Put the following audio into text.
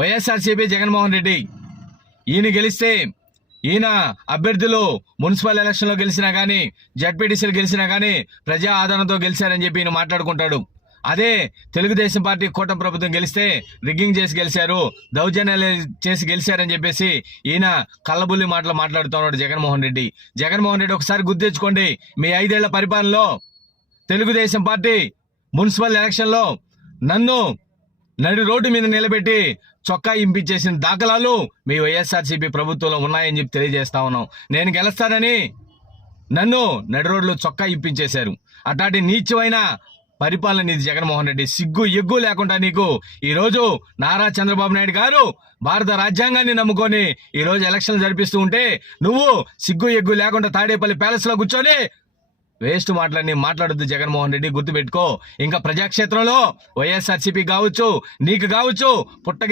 వైఎస్ఆర్సీపీ జగన్మోహన్ రెడ్డి. ఈయన గెలిస్తే ఈయన అభ్యర్థులు మున్సిపల్ ఎలక్షన్లో గెలిచినా కానీ జడ్పీటీసీలు గెలిచినా కానీ ప్రజా ఆదరణతో గెలిచారని చెప్పి ఈయన మాట్లాడుకుంటాడు. అదే తెలుగుదేశం పార్టీ కూటమి ప్రభుత్వం గెలిస్తే రిగ్గింగ్ చేసి గెలిచారు దౌర్జన్యాలు చేసి గెలిచారని చెప్పేసి ఈయన కళ్ళబుల్లి మాటలు మాట్లాడుతున్నాడు జగన్మోహన్ రెడ్డి. జగన్మోహన్ రెడ్డి ఒకసారి గుర్తించుకోండి మీ ఐదేళ్ళ పరిపాలనలో తెలుగుదేశం పార్టీ మున్సిపల్ ఎలక్షన్లో నన్ను నడి రోడ్డు మీద నిలబెట్టి చొక్కా ఇంపించేసిన దాఖలాలు మీ వైఎస్ఆర్సీపీ ప్రభుత్వంలో ఉన్నాయని చెప్పి తెలియజేస్తా ఉన్నాం. నేను గెలుస్తానని నన్ను నడి రోడ్లో చొక్కా ఇప్పించేశారు అట్లాంటి నీచమైన పరిపాలన నీది జగన్మోహన్ రెడ్డి. సిగ్గు ఎగ్గు లేకుండా నీకు ఈరోజు నారా చంద్రబాబు నాయుడు గారు భారత రాజ్యాంగాన్ని నమ్ముకొని ఈరోజు ఎలక్షన్లు జరిపిస్తూ ఉంటే నువ్వు సిగ్గు ఎగ్గు లేకుండా తాడేపల్లి ప్యాలెస్లో కూర్చొని వేస్ట్ మాటలన్నీ మాట్లాడొద్దు జగన్మోహన్ రెడ్డి గుర్తుపెట్టుకో. ఇంకా ప్రజాక్షేత్రంలో వైఎస్ఆర్సీపీ కావచ్చు నీకు కావచ్చు పుట్ట